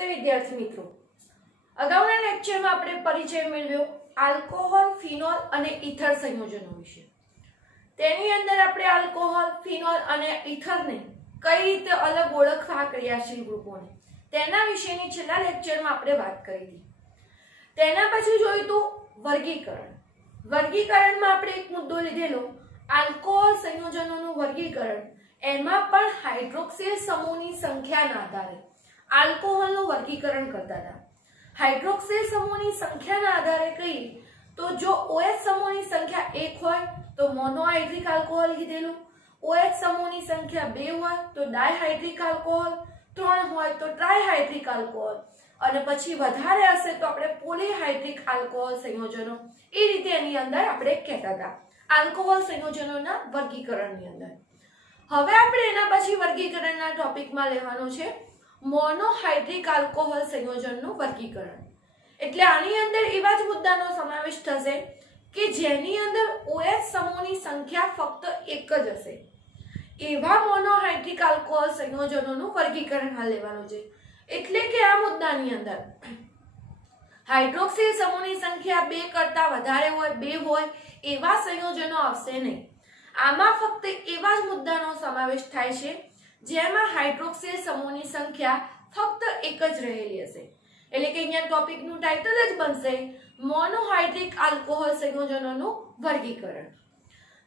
નમસ્તે વિદ્યાર્થી મિત્રો, અગાઉના લેક્ચરમાં આપણે પરિચય મેળવ્યો આલ્કોહોલ, ફિનોલ અને ઇથર સંયોજનો વિશે। તેની અંદર આપણે આલ્કોહોલ, ફિનોલ અને ઇથરને કઈ રીતે અલગ ઓળખવા ક્રિયાશીલ ગ્રુપોને તેના વિશેની છેલ્લા લેક્ચરમાં આપણે વાત કરી હતી। તેના પછી જોયું તો વર્ગીકરણ। વર્ગીકરણમાં આપણે એક મુદ્દો લીધેલો આલ્કોહોલ સંયોજનોનું વર્ગીકરણ। એમાં પણ હાઇડ્રોક્સિલ સમૂહની સંખ્યાના આધારે આલ્કોહોલનું વર્ગીકરણ કરતા હતા। હાઇડ્રોક્સિલ સમૂહની સંખ્યાના આધારે કહીએ તો જો OH સમૂહની સંખ્યા 1 હોય તો મોનોહાઇડ્રિક આલ્કોહોલ લીધેલું, OH સમૂહની સંખ્યા 2 હોય તો ડાયહાઇડ્રિક આલ્કોહોલ, 3 હોય તો ટ્રાયહાઇડ્રિક આલ્કોહોલ અને પછી વધારે હશે તો આપણે પોલીહાઇડ્રિક આલ્કોહોલ સંયોજનો એ રીતે એની અંદર આપણે કહેતા હતા આલ્કોહોલ સંયોજનોના વર્ગીકરણની અંદર। હવે આપણે એના પછી વર્ગીકરણના ટોપિકમાં લેવાનું છે મોનોહાઇડ્રિક આલ્કોહોલ સંયોજનનું વર્ગીકરણ। એટલે આની અંદર એવા જ મુદ્દાનો સમાવેશ થશે કે જેની અંદર OH સમૂહની સંખ્યા ફક્ત 1 જ હશે। એવા મોનોહાઇડ્રિક આલ્કોહોલ સંયોજનોનું વર્ગીકરણ હાલ લેવાનું છે। એટલે કે આ મુદ્દાની અંદર હાઇડ્રોક્સિલ સમૂહની સંખ્યા 2 કરતા વધારે હોય, 2 હોય એવા સંયોજનો આવશે નહીં। આમાં ફક્ત એવા જ મુદ્દાનો સમાવેશ થાય છે જેમાં હાઇડ્રોક્સિલ સમૂહની સંખ્યા ફક્ત 1 જ રહેલી હશે। એટલે કે અહીંયા ટોપિકનું ટાઇટલ જ બનશે મોનોહાઇડ્રિક આલ્કોહોલ સંયોજનોનું વર્ગીકરણ।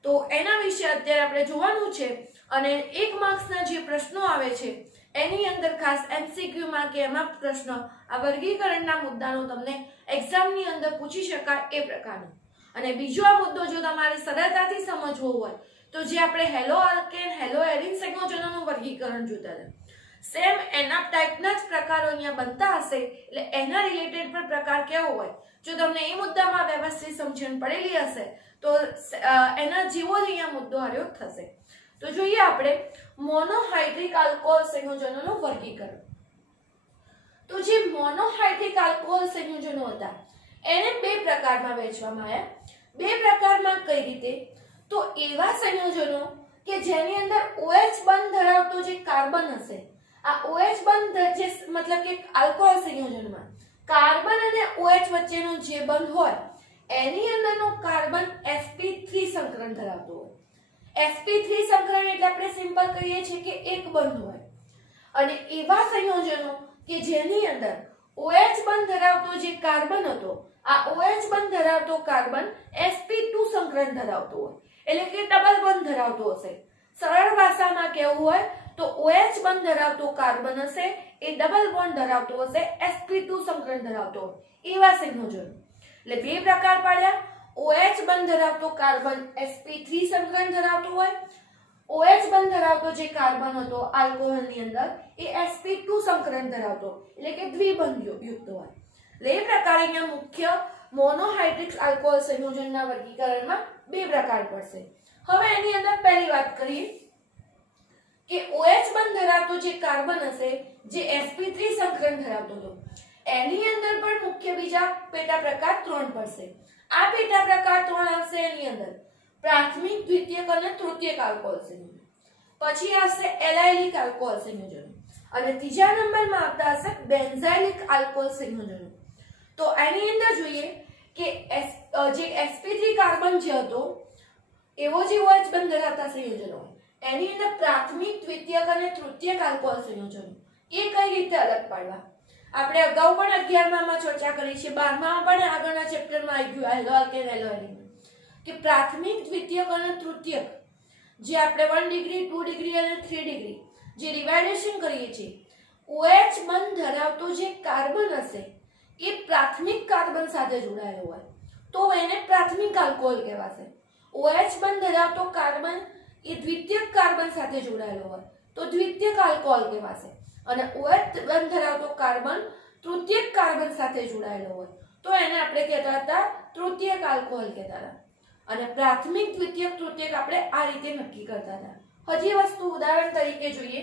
તો એના વિશે અત્યારે આપણે જોવાનું છે અને 1 માર્ક્સના જે પ્રશ્નો આવે છે એની અંદર ખાસ MCQ માં કે એમાં પ્રશ્ન આ વર્ગીકરણના મુદ્દાનો તમને એક્ઝામની અંદર પૂછી શકાય એ પ્રકારનો। અને બીજો આ મુદ્દો જો તમારે સરળતાથી સમજવો હોય તો જે આપણે હેલો આલ્કેન, હેલો એરિન સંયોજનોનું વર્ગીકરણ જોતા હતા, સેમ એના ટાઈપના જ પ્રકારો અહીંયા બનતા હશે। એટલે એના રિલેટેડ પણ પ્રકાર કેવો હોય જો તમને એ મુદ્દામાં વ્યવસ્થિત સમજણ પડેલી હશે તો એના જેવો જ અહીંયા મુદ્દો આવ્યો થશે। તો જોઈએ આપણે મોનોહાઇડ્રિક આલ્કોહોલ સંયોજનોનું વર્ગીકરણ। તો જે મોનોહાઇડ્રિક આલ્કોહોલ સંયોજનો હતા એને 2 પ્રકારમાં વહેંચવામાં આવ્યા। 2 પ્રકારમાં કઈ રીતે? તો એવા સંયોજનો કે જેની અંદર OH બંધ ધરાવતો જે કાર્બન હશે, આ OH બંધ જે મતલબ કે આલ્કોહોલ સંયોજનમાં કાર્બન અને OH વચ્ચેનો જે બંધ હોય એની અંદરનો કાર્બન sp3 સંકરણ ધરાવતો હોય। sp3 સંકરણ એટલે આપણે સિમ્પલ કહીએ છીએ કે એક બંધ હોય। અને એવા સંયોજનો કે જેની અંદર OH બંધ ધરાવતો જે કાર્બન હતો, આ OH બંધ ધરાવતો કાર્બન sp2 સંકરણ ધરાવતો હોય, એટલે કે ડબલ બંધ ધરાવતો હશે। સરળ ભાષામાં કહેવું હોય તો OH બંધ ધરાવતો કાર્બન હશે એ ડબલ બોન્ડ ધરાવતો હશે, sp2 સંકરણ ધરાવતો હોય એવા સંયોજનો। એટલે 2 પ્રકાર પાડ્યા। OH બંધ ધરાવતો કાર્બન sp3 સંકરણ ધરાવતો હોય, OH બંધ ધરાવતો જે કાર્બન હતો આલ્કોહોલની અંદર એ sp2 સંકરણ ધરાવતો એટલે કે દ્વિબંધ યુક્ત હોય। એટલે એ પ્રકારે અહીંયા મુખ્ય મોનોહાઇડ્રિક આલ્કોહોલ સંયોજનના વર્ગીકરણમાં 2 પ્રકાર પડશે। હવે એની અંદર પહેલી વાત કરીએ કે OH બંધ ધરાવતો જે કાર્બન હશે જે sp3 સંકરણ ધરાવતો હતો એની અંદર પણ મુખ્ય બીજા પેટા પ્રકાર 3 પડશે। આ પેટા પ્રકાર 3 આવશે એની અંદર પ્રાથમિક, દ્વિતીયક અને તૃતીયક આલ્કોહોલ સંયોજન, પછી આવશે એલાયલિક આલ્કોહોલ સંયોજનો અને ત્રીજા નંબરમાં આવતા હશે બેન્ઝાઇલિક આલ્કોહોલ સંયોજનો। તો એની અંદર જોઈએ કે જે sp3 કાર્બન જે હતો એવો જે OH બંધ ધરાવતા સંયોજનો એની અંદર પ્રાથમિક, દ્વિતીયક અને તૃતીયક આલ્કોહોલ સંયોજનો એ કઈ રીતે અલગ પાડવા આપણે અગાઉ પણ 11મા માં ચર્ચા કરી છે, 12મા પણ આગળના ચેપ્ટરમાં આવી ગયું હેલો આલ્કેન, હેલો એરિન કે પ્રાથમિક, દ્વિતીયક અને તૃતીયક જે આપણે 1 ડિગ્રી, 2 ડિગ્રી અને 3 ડિગ્રી જે ડિવાઇડેશન કરીએ છીએ, OH બંધ ધરાવતો જે કાર્બન હશે એ પ્રાથમિક કાર્બન સાથે જોડાયેલો હોય તો એને પ્રાથમિક આલ્કોહોલ કહેવાશે। OH બંધ ધરાવતો કાર્બન એ દ્વિતીયક કાર્બન સાથે જોડાયેલો હોય તો દ્વિતીયક આલ્કોહોલ કહેવાશે અને OH બંધ ધરાવતો કાર્બન તૃતીયક કાર્બન સાથે જોડાયેલો હોય તો એને આપણે કહેતા હતા તૃતીયક આલ્કોહોલ કહેતા હતા। અને પ્રાથમિક, દ્વિતીયક, તૃતીયક આપણે આ રીતે નક્કી કરતા હતા। હજી વસ્તુ ઉદાહરણ તરીકે જોઈએ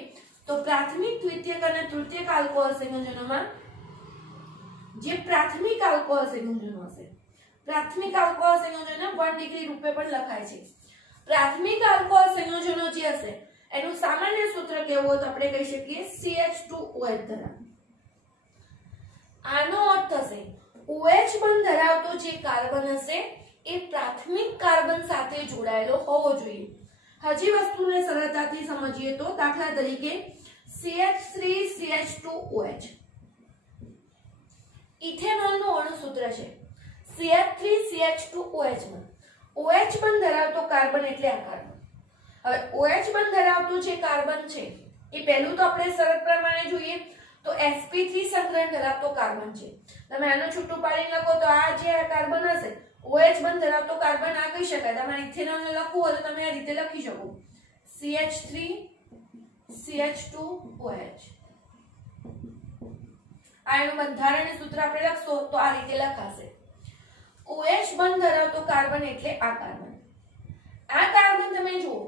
તો પ્રાથમિક, દ્વિતીયક અને તૃતીયક આલ્કોહોલ સંયોજનોમાં જે પ્રાથમિક આલ્કોહોલ સંયોજનો હશે, પ્રાથમિક આલ્કોહોલ સંયોજનો 1 ડિગ્રી રૂપે પણ લખાય છે। પ્રાથમિક આલ્કોહોલ સંયોજનો જે હશે એનું સામાન્ય સૂત્ર કેવું હોય તો આપણે કહી શકીએ CH2OH ધરાવે। આનો અર્થ થશે OH બંધ ધરાવતો જે કાર્બન હશે એ પ્રાથમિક કાર્બન સાથે જોડાયેલો હોવો જોઈએ. હજી વસ્તુને સરળતાથી સમજીએ તો દાખલા તરીકે CH3CH2OH ઇથેનોલનું અણુસૂત્ર છે CH3CH2OH માં OH બંધ ધરાવતો કાર્બન એટલે આ કાર્બન. હવે OH બંધ ધરાવતો જે કાર્બન છે એ પહેલું તો આપણે શરત પ્રમાણે જોઈએ તો sp3 સંકરણ ધરાવતો કાર્બન છે. તમે આનો છૂટું પાડીને લખો તો આ જે કાર્બન હશે OH બંધ ધરાવતો કાર્બન આ કહી શકાય. તમારે ઇથેનોલ ને લખવું હોય તો તમે આ રીતે લખી શકો CH3CH2OH. આ એનું બંધારણીય સૂત્ર આપણે લખશો તો આ રીતે લખાશે. OH બંધ ધરાવતો કાર્બન એટલે આ કાર્બન. આ કાર્બન તમે જુઓ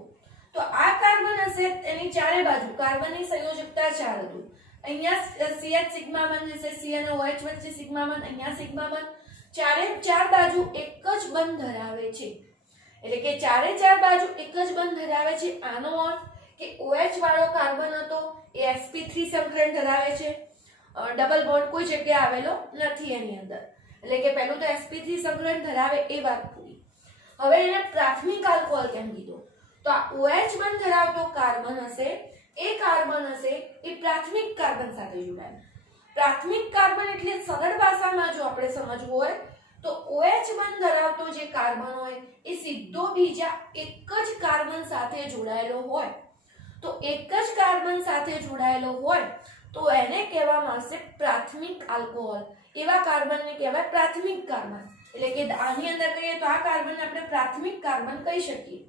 તો આ કાર્બન હશે એની ચારે બાજુ કાર્બનની સંયોજકતા 4 હતું. અહીંયા CH સિગ્મા બંધ હશે, C અને OH વચ્ચે સિગ્મા બંધ, અહીંયા સિગ્મા બંધ, ચારે ચાર બાજુ એક જ બંધ ધરાવે છે. એટલે કે ચારે ચાર બાજુ એક જ બંધ ધરાવે છે. આનો અર્થ કે OH વાળો કાર્બન હતો એ sp3 સંકરણ ધરાવે છે. ડબલ બોન્ડ કોઈ જગ્યાએ આવેલો નથી એની અંદર. એટલે કે પહેલું તો sp3 સંકરણ ધરાવે એ વાત પૂરી. હવે એને પ્રાથમિક આલ્કોહોલ કેમ કીધો? તો આ OH બંધ ધરાવતો કાર્બન હશે એ કાર્બન હશે એ પ્રાથમિક કાર્બન સાથે જોડાયેલ. પ્રાથમિક કાર્બન એટલે સરળ ભાષામાં જો આપણે સમજવું હોય તો OH બંધ ધરાવતો જે કાર્બન હોય એ સીધો બીજા એક જ કાર્બન સાથે જોડાયેલો હોય. તો એક જ કાર્બન સાથે જોડાયેલો હોય તો એને કહેવામાં આવશે પ્રાથમિક આલ્કોહોલ. એવા કાર્બનને કહેવાય પ્રાથમિક કાર્બન. એટલે કે આની અંદર કહીએ તો આ કાર્બનને આપણે પ્રાથમિક કાર્બન કહી શકીએ.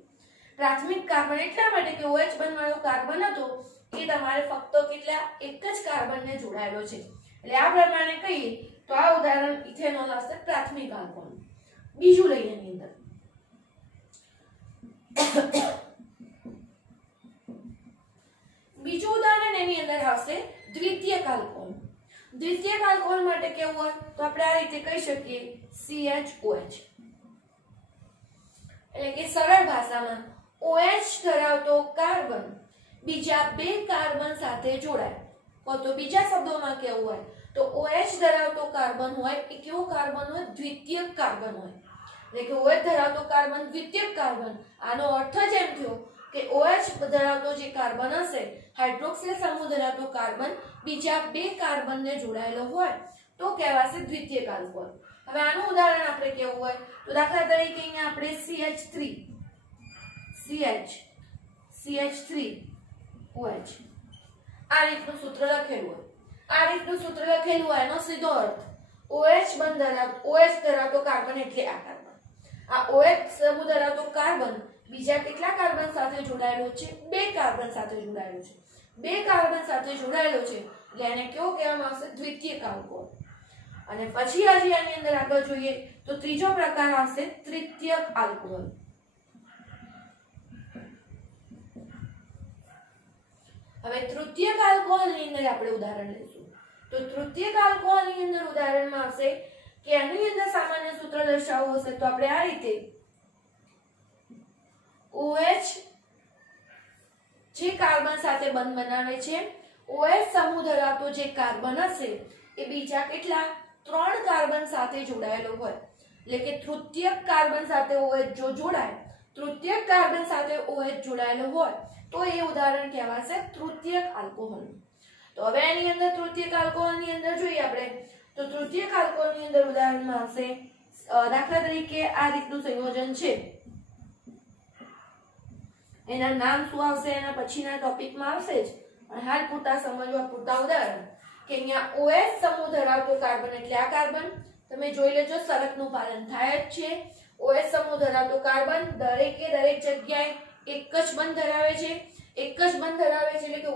પ્રાથમિક કાર્બન એટલા માટે કે OH બંધ વાળો કાર્બન હતો એ તમારે ફક્ત કેટલા એક જ કાર્બનને જોડાયેલો છે. એટલે આ પ્રમાણે કહીએ તો આ ઉદાહરણ ઇથેનોલ હશે પ્રાથમિક આલ્કોહોલ. બીજું લઈએ એની અંદર બીજું ઉદાહરણ એની અંદર આવશે દ્વિતીયક આલ્કોહોલ. દ્વિતીયક આલ્કોહોલ માટે કેવું હોય તો આપણે આ રીતે કહી શકીએ CHOH. એટલે કે સરળ ભાષામાં OH ધરાવતો કાર્બન બીજા બે કાર્બન સાથે જોડાય. તો બીજા શબ્દોમાં કેવું હોય તો OH ધરાવતો કાર્બન હોય એ કેવો કાર્બન હોય? દ્વિતીયક કાર્બન હોય. એટલે કે OH ધરાવતો કાર્બન દ્વિતીયક કાર્બન. આનો અર્થ જ એમ થયો કે OH ધરાવતો જે કાર્બન હશે હાઇડ્રોક્સિલ સમૂહ ધરાવતો કાર્બન બીજા બે કાર્બનને જોડાયેલો હોય તો કહેવાશે દ્વિતીયક આલ્કોહોલ. હવે આનું ઉદાહરણ આપણે કેવું હોય તો દાખલા તરીકે અહીંયા આપણે CH3OH આ રીતનું સૂત્ર લખેલું હોય. એનો સીધો અર્થ OH ધરાવતો કાર્બન એટલે આ કાર્બન. આ OH સમૂહ ધરાવતો કાર્બન બીજા કેટલા કાર્બન સાથે જોડાયેલો છે? બે કાર્બન સાથે જોડાયેલો છે. એટલે એને કેવો કહેવામાં આવશે? દ્વિતીયક આલ્કોહોલ. અને પછી હજી આની અંદર આગળ જોઈએ તો ત્રીજો પ્રકાર આવશે તૃતીયક આલ્કોહોલ. હવે તૃતીયક આલ્કોહોલની અંદર આપણે ઉદાહરણ લઈશું. તો તૃતીયક આલ્કોહોલની અંદર ઉદાહરણમાં આવશે કે આની અંદર સામાન્ય સૂત્ર દર્શાવવું હશે તો આપણે આ રીતે OH જે કાર્બન સાથે બંધ બનાવે છે OH સમૂહ ધરાવતો જે કાર્બન હશે એ બીજા કેટલા 3 કાર્બન સાથે જોડાયેલો હોય. એટલે કે તૃતીયક કાર્બન સાથે OH જો જોડાય, તૃતીયક કાર્બન સાથે OH જોડાયેલો હોય તો એ ઉદાહરણ કહેવાશે તૃતીયક આલ્કોહોલ. તો હવે એની અંદર તૃતીયક આલ્કોહોલની અંદર જોઈએ આપણે તો તૃતીયક આલ્કોહોલની અંદર ઉદાહરણમાં આવશે દાખલા તરીકે આ રીતનું સંયોજન છે. એના નામ શું આવશે એના પછીના ટોપિકમાં આવશે જ, પણ હાલ પૂરતા સમજવા પૂરતા ઉદાહરણ કે અહીંયા OH સમૂહ ધરાવતો કાર્બન એટલે આ કાર્બન. તમે જોઈ લેજો શરતનું પાલન થાય જ છે. OH સમૂહ ધરાવતો કાર્બન દરેક જગ્યાએ એક જ બંધ ધરાવે છે. એટલે કે OH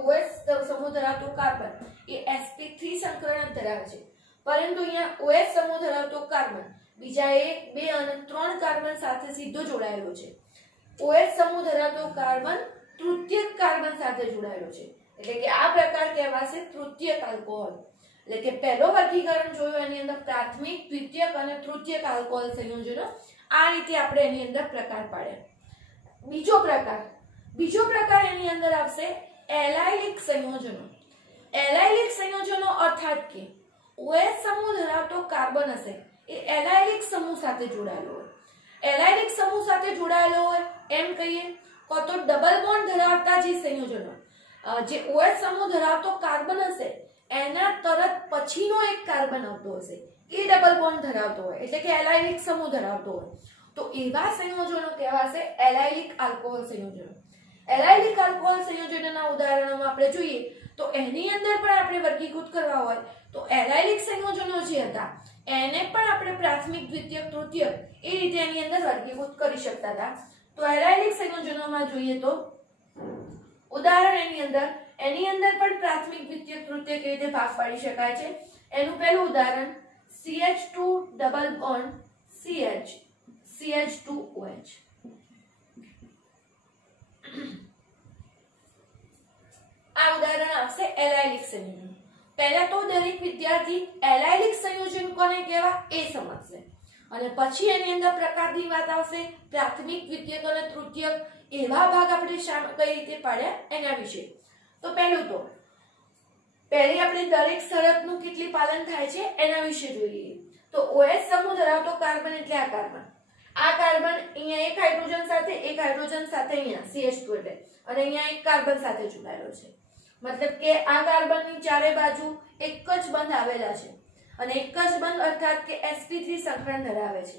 સમૂહ ધરાવતો કાર્બન એ sp3 સંકરણ ધરાવે છે. પરંતુ અહીંયા OH સમૂહ ધરાવતો કાર્બન બીજા 1, 2 અને 3 કાર્બન સાથે સીધો જોડાયેલો છે. OH સમૂહ ધરાવતો કાર્બન તૃતીયક કાર્બન સાથે જોડાયેલો છે. એટલે કે આ પ્રકાર કહેવાશે તૃતીયક આલ્કોહોલ. એટલે કે પહેલો વર્ગીકરણ જોયું એની અંદર પ્રાથમિક, દ્વિતીયક અને તૃતીયક આલ્કોહોલ સંયોજનો. આ રીતે આપણે એની અંદર પ્રકાર પાડ્યા. બીજો પ્રકાર એની અંદર આવશે એલાયલિક સંયોજનો. એલાયલિક સંયોજનો અર્થાત કે OH સમૂહ ધરાવતો કાર્બન હશે એ એલાયલિક સમૂહ સાથે જોડાયેલો હોય. એલાયલિક સમૂહ સાથે જોડાયેલો હોય એમ કહીએ તો ડબલ બોન્ડ ધરાવતા જે સંયોજનો જે OH સમૂહ ધરાવતો કાર્બન હશે એના તરત પછીનો એક કાર્બન આવતો હશે એ ડબલ બોન્ડ ધરાવતો હોય એટલે કે એલાયલિક સમૂહ ધરાવતો હોય તો એવા સંયોજનો કહેવાશે એલાયલિક આલ્કોહોલ સંયોજનો. એલાયલિક આલ્કોહોલ સંયોજનોના ઉદાહરણોમાં આપણે જોઈએ તો એની અંદર પણ આપણે વર્ગીકૃત કરવા હોય તો એલાયલિક સંયોજનો જે હતા એને પણ આપણે પ્રાથમિક, દ્વિતીયક, તૃતીયક એ રીતે એની અંદર વર્ગીકૃત કરી શકતા હતા. તો એલાયલિક સંયોજનોમાં જોઈએ તો ઉદાહરણ એની અંદર પણ પ્રાથમિક, દ્વિતીયક, તૃતીયક એ રીતે ભાગ પાડી શકાય છે. એનું પહેલું ઉદાહરણ CH2 double bond CH CH2OH. આ ઉદાહરણ આવશે એલાયલિક સંયોજન. પહેલા તો દરેક વિદ્યાર્થી એલાયલિક સંયોજન કોને કહેવા એ સમજશે અને પછી એની અંદર પ્રકારની વાત આવશે. પ્રાથમિક, દ્વિતીયક અને તૃતીયક એવા ભાગ આપણે કઈ રીતે પાડ્યા એના વિશે. તો પહેલી આપણે દરેક શરતનું કેટલી પાલન થાય છે એના વિશે જોઈએ. તો OH સમૂહ ધરાવતો કાર્બન એટલે આ કાર્બન. આ કાર્બન અહીંયા એક હાઇડ્રોજન સાથે અહીંયા CH2 એટલે અને અહીંયા એક કાર્બન સાથે જોડાયેલો છે. મતલબ કે આ કાર્બનની ચારે બાજુ એક જ બંધ આવેલા છે અને એક જ બંધ અર્થાત કે sp3 સંકરણ ધરાવે છે.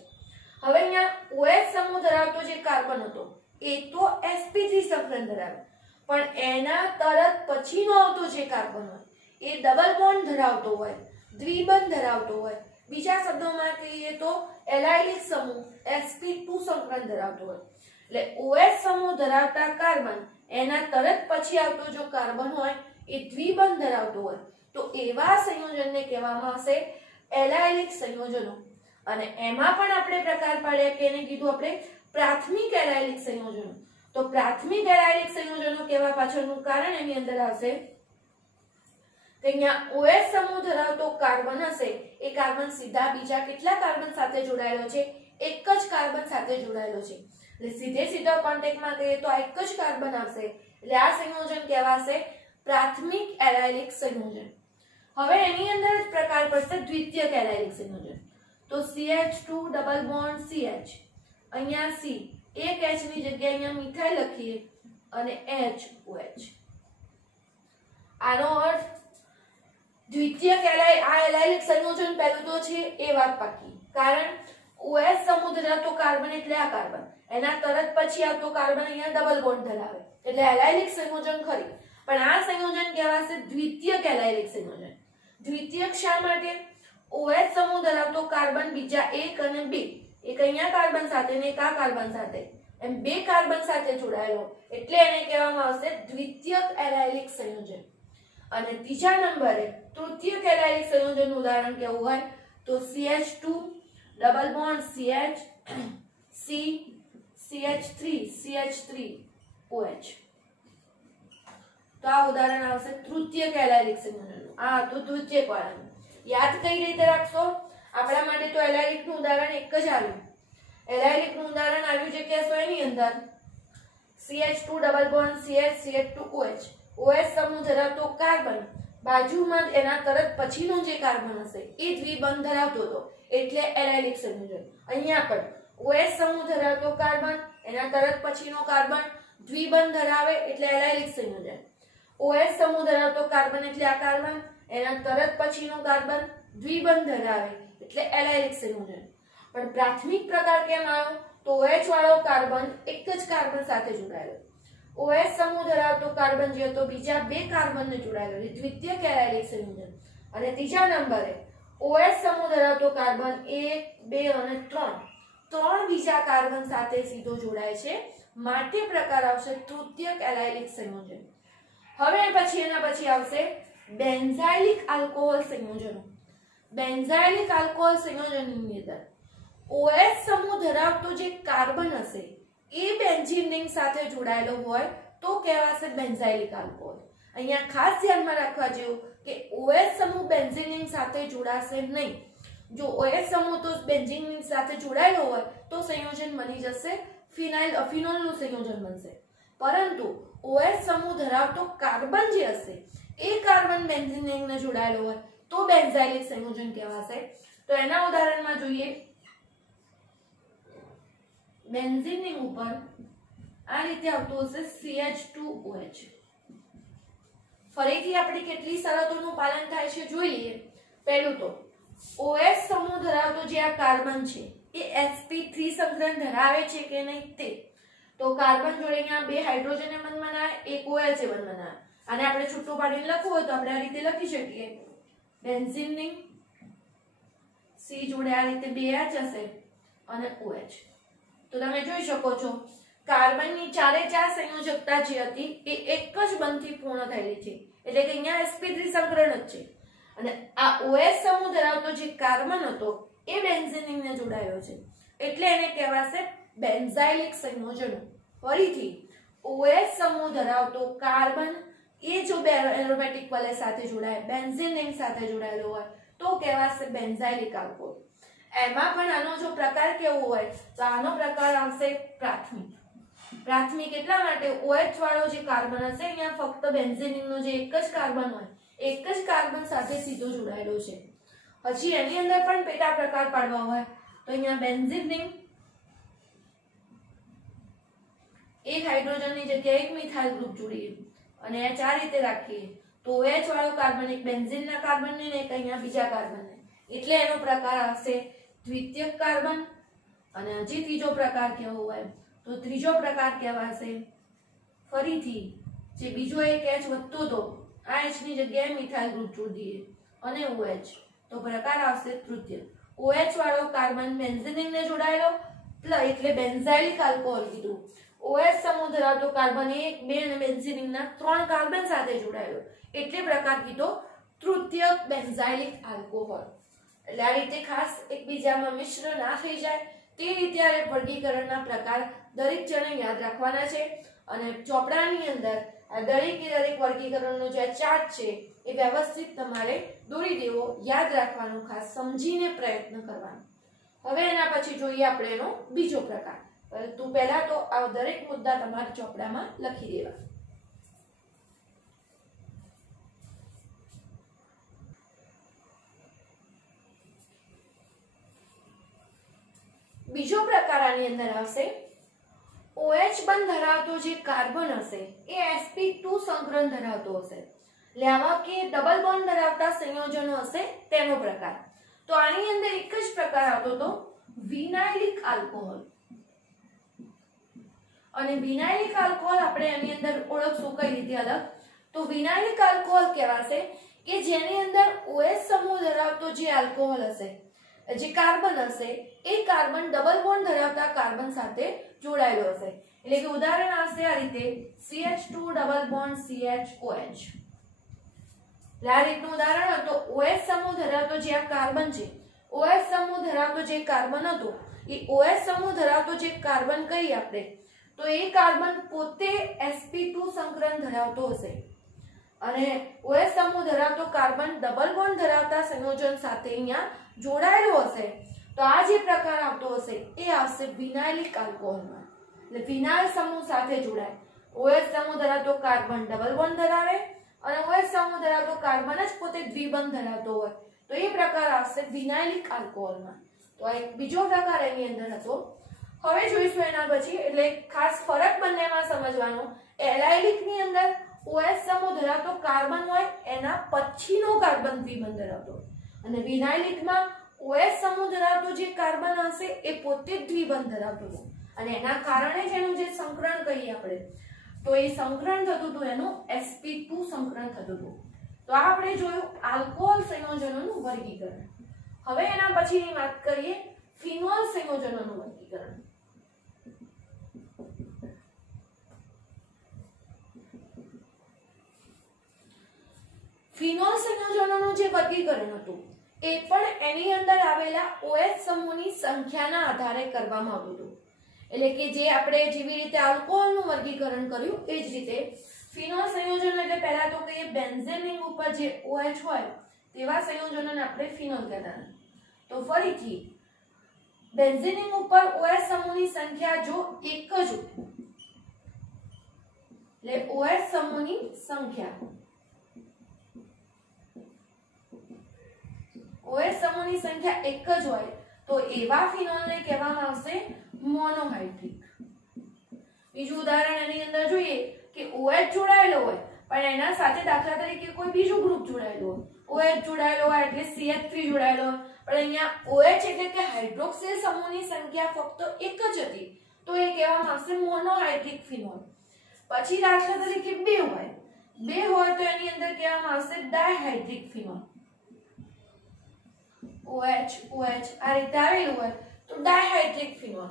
હવે અહીંયા OH સમૂહ ધરાવતો જે કાર્બન હતો એ તો sp3 સંકરણ ધરાવે પણ એના તરત પછીનો આવતો જે કાર્બન હોય એ ડબલ બોન્ડ ધરાવતો હોય, દ્વિબંધ ધરાવતો હોય. બીજા શબ્દોમાં કહીએ તો એલાયલિક સમૂહ sp2 સંકરણ ધરાવતો હોય. એટલે OH સમૂહ ધરાવતા કાર્બન એના તરત પછી આવતો જો કાર્બન હોય એ દ્વિબંધ ધરાવતો હોય તો એવા સંયોજનને કહેવામાં આવશે એલાયલિક સંયોજનો. અને એમાં પણ આપણે પ્રકાર પાડ્યા કે એને કીધું આપણે પ્રાથમિક એલાયલિક સંયોજનો. તો પ્રાથમિક એલાયલિક સંયોજનો કહેવા પાછળનું કારણ એની અંદર આવશે કે અહીંયા OH સમૂહ ધરાવતો કાર્બન હશે એ કાર્બન સીધા બીજા કેટલા કાર્બન સાથે જોડાયેલો છે? એક જ કાર્બન સાથે જોડાયેલો છે. એટલે સીધો કોન્ટેક્ટમાં કહીએ તો આ એક જ કાર્બન આવશે એટલે આ સંયોજન કહેવાશે પ્રાથમિક એલાયલિક સંયોજન. હવે એની અંદર જ પ્રકાર પડશે દ્વિતીયક એલાયલિક સંયોજન. તો CH2 ડબલ બોન્ડ CH અહીંયા C એક H ની જગ્યાએ અહીંયા મિથાઇલ લખીએ અને HOH. આનો અર્થ દ્વિતીયક એલાયલિક સંયોજન પહેલું તો છે એ વાત પાકી. કારણ OH સમૂહ ધરાવતો કાર્બન એટલે આ કાર્બન એના તરત પછી આવતો કાર્બન અહીંયા ડબલ બોન્ડ ધરાવે એટલે એલાયલિક સંયોજન ખરી પણ આ સંયોજન કહેવાશે દ્વિતીયક એલાયલિક સંયોજન. દ્વિતીયક શા માટે? OH સમૂહ ધરાવતો કાર્બન બીજા એક અને બે એક અહીંયા કાર્બન સાથે ને એક આ કાર્બન સાથે એમ બે કાર્બન સાથે જોડાયેલો એટલે એને કહેવામાં આવશે દ્વિતીયક એલાયલિક સંયોજન. અને ત્રીજા નંબરે તૃતીયક એલાયલિક સંયોજનનું ઉદાહરણ કેવું હોય તો CH2 double bond CH C CH3OH. તો આ ઉદાહરણ આવશે તૃતીયક એલાયલિક સંયોજનનું. આ તો તૃતીયક વાળાનું. યાદ કઈ રીતે રાખશો? આપણા માટે તો એલાયલિકનું ઉદાહરણ એક જ આવ્યું. એલાયલિકનું ઉદાહરણ આવ્યું છે કે એની અંદર CH2 double bond CH CH2OH OH સમૂહ ધરાવતો કાર્બન બાજુમાં એના તરત પછીનો જે કાર્બન હશે એ દ્વિબંધ ધરાવતો હતો એટલે એલાયલિક સંયોજન. અહીંયા પણ OH સમૂહ ધરાવતો કાર્બન એના તરત પછીનો કાર્બન દ્વિબંધ ધરાવે એટલે એલાયલિક સંયોજન. OH સમૂહ ધરાવતો કાર્બન એટલે આ કાર્બન એના તરત પછીનો કાર્બન દ્વિબંધ ધરાવે એટલે એલાયલિક સંયોજન. પણ પ્રાથમિક પ્રકાર કેમ આવ્યો? તો OH વાળો કાર્બન એક જ કાર્બન સાથે જોડાયેલો. OH સમૂહ ધરાવતો કાર્બન જે હતો બીજા બે કાર્બનને જોડાયેલો એટલે દ્વિતીયક એલાયલિક સંયોજન. અને ત્રીજા નંબરે OH સમૂહ ધરાવતો કાર્બન 1, 2 અને 3 બીજા કાર્બન સાથે સીધો જોડાય છે માટે પ્રકાર આવશે તૃતીયક એલાયલિક સંયોજન. હવે એના પછી આવશે બેન્ઝાઇલિક આલ્કોહોલ સંયોજનો. બેન્ઝાઇલિક આલ્કોહોલ સંયોજનની અંદર OH સમૂહ ધરાવતો જે કાર્બન હશે એ બેન્ઝીન રિંગ સાથે જોડાયેલો હોય તો કહેવાશે બેન્ઝાઇલિક આલ્કોહોલ. અહીંયા ખાસ ધ્યાનમાં રાખવા જેવું કે OH સમૂહ બેન્ઝીન રિંગ સાથે જોડાશે નહીં. જો OH સમૂહ તો બેન્ઝીન રિંગ સાથે જોડાયેલો હોય તો સંયોજન બની જશે ફિનોલનું સંયોજન બનશે. પરંતુ OH સમૂહ ધરાવતો કાર્બન જે હશે એ કાર્બન બેન્ઝીન રિંગને જોડાયેલો હોય તો બેન્ઝાઇલિક સંયોજન કહેવાશે। તો એના ઉદાહરણમાં જોઈએ, બેન્ઝીનની ઉપર આ રીતે આવતું હશે CH2OH। ફરીથી આપણે કેટલી શરતોનું પાલન થાય છે જોઈ લઈએ। પહેલું તો OH સમૂહ ધરાવતો જે આ કાર્બન છે એ sp3 સંકરણ ધરાવે છે કે નહીં તે। તો કાર્બન જોડે અહીંયા બે હાઇડ્રોજન એ બંધ બનાવે, એક OH એ બંધ બનાવે। આને આપણે છૂટું પાડીને લખવું હોય તો આપણે આ રીતે લખી શકીએ, બેન્ઝીનની C જોડે આ રીતે બે H હશે અને OH। તો તમે જોઈ શકો છો કાર્બનની ચારે ચાર સંયોજકતા જે હતી એ એક જ બંધથી પૂર્ણ થયેલી છે, એટલે કે અહીંયા sp3 સંકરણ જ છે। અને આ OH સમૂહ ધરાવતો જે કાર્બન હતો એ બેન્ઝીનને જોડાયો છે, એટલે એને કહેવાશે બેન્ઝાઇલિક સંયોજનો। ફરીથી OH સમૂહ ધરાવતો કાર્બન એ જો એરોમેટિક વલય સાથે જોડાય, બેન્ઝીન સાથે જોડાયેલો હોય તો કહેવાશે બેન્ઝાઇલિક આલ્કોહોલ। એમાં પણ આનો જો પ્રકાર કેવો હોય તો આનો પ્રકાર આવશે પ્રાથમિક। પ્રાથમિક એટલા માટે OH વાળો જે કાર્બન હશે અહીંયા ફક્ત બેન્ઝીનનો જે એક જ કાર્બન હોય, એક જ કાર્બન સાથે સીધો જોડાયેલો છે। પછી એની અંદર પણ પેટા પ્રકાર પાડવા હોય તો અહીંયા બેન્ઝીન એક હાઇડ્રોજનની જગ્યાએ એક મિથાઇલ ગ્રુપ જોડીએ અને આ ચાર રીતે રાખીએ તો OH વાળો કાર્બન એક બેન્ઝીનના કાર્બનને ને એક અહીંયા બીજા કાર્બનને, એટલે એનો પ્રકાર આવશે દ્વિતીયક કાર્બન। અને હજી ત્રીજો પ્રકાર કેવો હોય તો ત્રીજો પ્રકાર કહેવાશે ફરીથી જે બીજો એક H વધતો હતો આ H ની જગ્યાએ મિથાઇલ ગ્રુપ જોડી દઈએ અને OH, તો પ્રકાર આવશે તૃતીયક। OH વાળો કાર્બન બેન્ઝીનને જોડાયેલો એટલે બેન્ઝાઇલિક આલ્કોહોલ કીધું। OH સમૂહ ધરાવતો કાર્બન 1, 2 અને બેન્ઝીનના 3 કાર્બન સાથે જોડાયેલો, એટલે પ્રકાર કીધો તૃતીયક બેન્ઝાઇલિક આલ્કોહોલ। એટલે આ રીતે ખાસ એકબીજામાં મિશ્ર ના થઈ જાય તે રીતે આ વર્ગીકરણના પ્રકાર દરેક જણે યાદ રાખવાના છે। અને ચોપડાની અંદર આ દરેકે દરેક વર્ગીકરણનો જે ચાર્ટ છે એ વ્યવસ્થિત તમારે દોરી દેવો, યાદ રાખવાનો, ખાસ સમજીને પ્રયત્ન કરવાનો। હવે એના પછી જોઈએ આપણે એનો બીજો પ્રકાર, પરંતુ પહેલા તો આ દરેક મુદ્દા તમારા ચોપડામાં લખી દેવા। બીજો પ્રકાર આની અંદર આવશે OH બંધ ધરાવતો જે કાર્બન હશે એ sp2 સંકરણ ધરાવતો હશે, એટલે આવા કે ડબલ બોન્ડ ધરાવતા સંયોજનો હશે તેનો પ્રકાર। તો આની અંદર એક જ પ્રકાર આવતો હતો વિનાઇલિક આલ્કોહોલ। અને વિનાઇલિક આલ્કોહોલ આપણે એની અંદર ઓળખશું કઈ રીતે અલગ, તો વિનાઇલિક આલ્કોહોલ કહેવાશે કે જેની અંદર OH સમૂહ ધરાવતો જે આલ્કોહોલ હશે, જે કાર્બન હશે એ કાર્બન ડબલ બોન્ડ ધરાવતા કાર્બન સાથે જોડાયેલો હશે। એટલે કે ઉદાહરણ આવશે આ રીતે CH2 ડબલ બોન્ડ CHOH। આ રીતનું ઉદાહરણ હતો OH સમૂહ ધરાવતો જે આ કાર્બન છે, OH સમૂહ ધરાવતો જે કાર્બન હતો એ OH સમૂહ ધરાવતો જે કાર્બન કહીએ આપણે તો એ કાર્બન પોતે sp2 સંકરણ ધરાવતો હશે અને OH સમૂહ ધરાવતો કાર્બન ડબલ બોન્ડ ધરાવતા સંયોજન સાથે અહીંયા જોડાયેલો હશે, તો આ જે પ્રકાર આવતો હશે એ આવશે વિનાઇલિક આલ્કોહોલમાં। એટલે વિનાઇલ સમૂહ સાથે જોડાય, OH સમૂહ ધરાવતો કાર્બન ડબલ બોન્ડ ધરાવે અને OH સમૂહ ધરાવતો કાર્બન જ પોતે દ્વિબંધ ધરાવતો હોય તો એ પ્રકાર આવશે વિનાઇલિક આલ્કોહોલમાં। તો આ એક બીજો પ્રકાર એની અંદર હતો। હવે જોઈશું એના પછી, એટલે ખાસ ફરક બંનેમાં સમજવાનો, એલાઇલિક ની અંદર OH સમૂહ ધરાવતો કાર્બન હોય એના પછીનો કાર્બન દ્વિબંધ ધરાવતો અને વિનાઇલિકમાં OH સમૂહ ધરાવતો જે કાર્બન હશે એ પોતે દ્વિબંધ ધરાવતો હતો અને એના કારણે જ એનું જે સંકરણ કહીએ આપણે તો એ સંકરણ થતું હતું એનું sp2 સંકરણ થતું હતું। તો આ આપણે જોયું આલ્કોહોલ સંયોજનોનું વર્ગીકરણ। હવે એના પછીની વાત કરીએ ફિનોલ સંયોજનોનું વર્ગીકરણ। ફિનોલ સંયોજનોનું જે વર્ગીકરણ હતું એ પણ એની અંદર આવેલા OH સમૂહની સંખ્યાના આધારે કરવામાં આવતું હતું। એટલે કે જે આપણે જેવી રીતે આલ્કોહોલનું વર્ગીકરણ કર્યું એ જ રીતે ફિનોલ સંયોજનો એટલે પહેલા તો કહીએ બેન્ઝીન ઉપર જે OH હોય તેવા સંયોજનોને આપણે ફિનોલ કહેતા। તો ફરીથી બેન્ઝીન ઉપર OH સમૂહની સંખ્યા જો એક જ એટલે OH સમૂહની સંખ્યા OH સમૂહની સંખ્યા એક જ હોય તો એવા ફિનોલને કહેવામાં આવશે મોનોહાઇડ્રિક. બીજું ઉદાહરણ એની અંદર જોઈએ કે OH જોડાયેલો હોય પણ એના સાથે દાખલા તરીકે કોઈ બીજું ગ્રુપ જોડાયેલું હોય. OH જોડાયેલો હોય એટલે CH3 જોડાયેલો હોય પણ અહીંયા OH એટલે કે હાઇડ્રોક્સિલ સમૂહની સંખ્યા ફક્ત એક જ હતી તો એ કહેવામાં આવશે મોનોહાઇડ્રિક ફિનોલ. પછી દાખલા તરીકે બે હોય તો એની અંદર કહેવામાં આવશે ડાયહાઇડ્રિક ફિનોલ. OH આ રીતે આવેલું હોય તો ડાયહાઇડ્રિક ફિનોલ.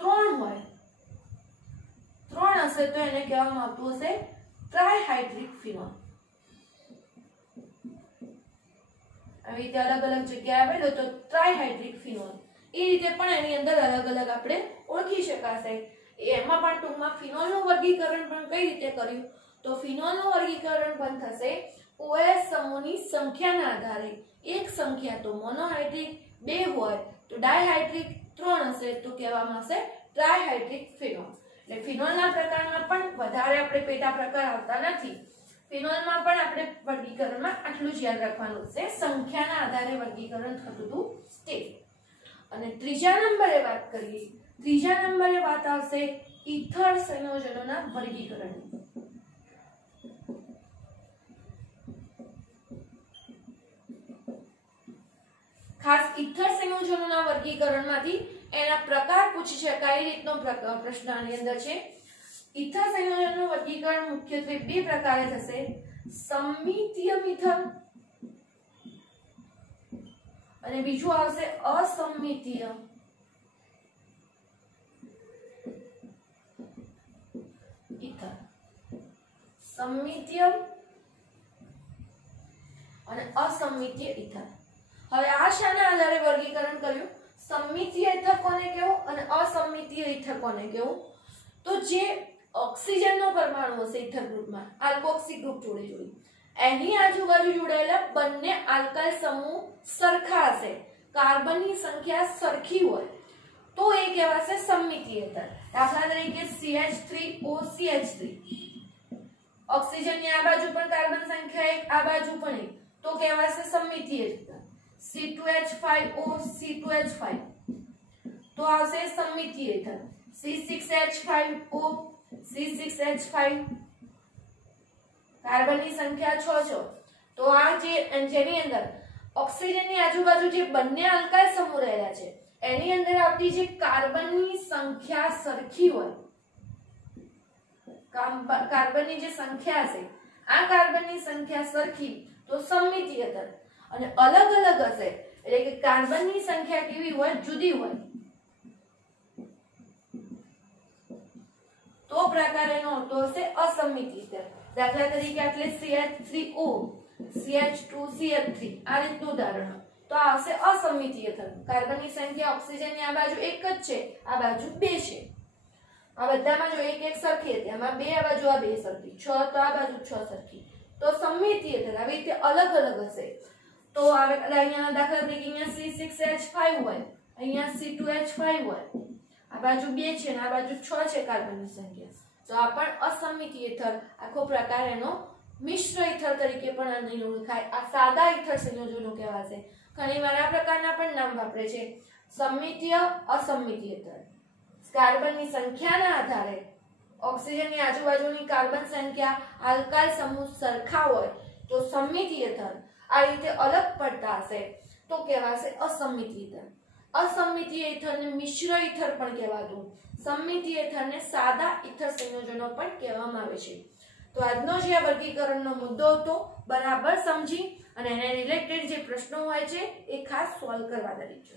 ત્રણ હશે તો એને કહેવામાં આવતું હશે ટ્રાયહાઇડ્રિક ફિનોલ. આવી રીતે અલગ અલગ જગ્યાએ આવેલો તો ટ્રાયહાઇડ્રિક ફિનોલ. એ રીતે પણ એની અંદર અલગ અલગ આપણે ઓળખી શકાશે. એમાં પણ ટૂંકમાં ફિનોલનું વર્ગીકરણ પણ કઈ રીતે કર્યું તો ફિનોલનું વર્ગીકરણ પણ થશે OH સમૂહની સંખ્યાના આધારે. એક સંખ્યા તો મોનોહાઇડ્રિક, બે હોય તો ડાયહાઇડ્રિક, ત્રણ હશે તો કહેવામાં આવશે ટ્રાયહાઇડ્રિક ફિનોલ. એટલે ફિનોલના પ્રકારમાં પણ વધારે આપણે પેટા પ્રકાર આવતા નથી. ફિનોલમાં પણ આપણે વર્ગીકરણમાં આટલું જ યાદ રાખવાનું છે, સંખ્યાના આધારે વર્ગીકરણ થતું હતું તે. અને ત્રીજા નંબરે વાત કરીએ. ત્રીજા નંબરે વાત આવશે ઈથર સંયોજનોના વર્ગીકરણની. ખાસ ઈથર સંયોજનોના વર્ગીકરણમાંથી એના પ્રકાર પૂછી શકાય એ રીતનો પ્રશ્ન આની અંદર છે. ઈથર સંયોજનનું વર્ગીકરણ મુખ્યત્વે બે પ્રકારે થશે. સમમિતીય ઈથર અને બીજું આવશે અસમમિતીય ઈથર. સમમિતીય અને અસમમિતીય ઈથર. હવે આ શાના આધારે વર્ગીકરણ કર્યું? સમમિતીય ઈથર કોને કહેવું અને અસમમિતીય ઈથર કોને કહેવું? તો જે ઓક્સિજનનો પરમાણુ હશે ઈથર ગ્રુપમાં, આલ્કોક્સી ગ્રુપ જોડે એની આજુબાજુ જોડાયેલા બંને આલ્કાઇલ સમૂહ સરખા હશે, કાર્બનની સંખ્યા સરખી હોય તો એ કહેવાશે સમમિતીય ઈથર. દાખલા તરીકે CH3OCH3, ઓક્સિજનની આ બાજુ પણ કાર્બન સંખ્યા એક, આ બાજુ પણ એક, તો કહેવાશે સમમિતીય ઈથર. C2H5O C2H5 તો આવશે સમમિતીય ઈથર. C6H5O C6H5, કાર્બનની સંખ્યા 6 તો આ જેની અંદર ઓક્સિજનની આજુબાજુ જે બંને આલ્કાઇલ સમૂહ રહેલા છે એની અંદર આવતી જે કાર્બનની સંખ્યા સરખી હોય, કાર્બનની જે સંખ્યા છે આ કાર્બનની સંખ્યા સરખી તો સમમિતીય ઈથર. અને અલગ અલગ હશે એટલે કે કાર્બનની સંખ્યા કેવી હોય? જુદી હોય તો પ્રકાર એનો આવતો હશે અસમમિતીય ઈથર. દાખલા તરીકે એટલે CH3O CH2CH3 આ રીતનું ઉદાહરણ તો આવશે અસમમિતીય ઈથર. કાર્બનની સંખ્યા ઓક્સિજનની આ બાજુ એક જ છે, આ બાજુ બે છે. આ બધામાં જો એક એક સરખી હતી, આમાં બે, આ બાજુ આ બે સરખી, 6 તો આ બાજુ 6 સરખી, તો સમમિતીય ઈથર. આવી રીતે અલગ અલગ હશે તો અહીંયા દાખલા તરીકે અહીંયા C6H5 હોય, અહીંયા C2H5 હોય, આ બાજુ 2 છે અને આ બાજુ 6 છે કાર્બનની સંખ્યા, તો આ પણ અસમમિતીય ઈથર. આખો પ્રકાર એનો મિશ્ર ઈથર તરીકે પણ આને ઓળખાય. આ સાદા ઈથર સંયોજનો કહેવાશે. ઘણીવાર આ પ્રકારના પણ નામ વાપરે છે, સમમિતીય, અસમમિતીય ઈથર. કાર્બનની સંખ્યાના આધારે ઓક્સિજનની આજુબાજુની કાર્બન સંખ્યા આલ્કાઇલ સમૂહ સરખા હોય તો સમમિતીય ઈથર. આ રીતે અલગ પડતા હશે તો કહેવાશે અસમમિતીય ઈથર. અસમમિતીય ઈથરને મિશ્ર ઈથર પણ કહેવાતું. સમમિતીય ઈથરને સાદા ઈથર સંયોજનો પણ કહેવામાં આવે છે. તો આજનો જે વર્ગીકરણનો મુદ્દો હતો બરાબર સમજી અને એને રિલેટેડ જે પ્રશ્નો હોય છે એ ખાસ સોલ્વ કરવા દરેક છે.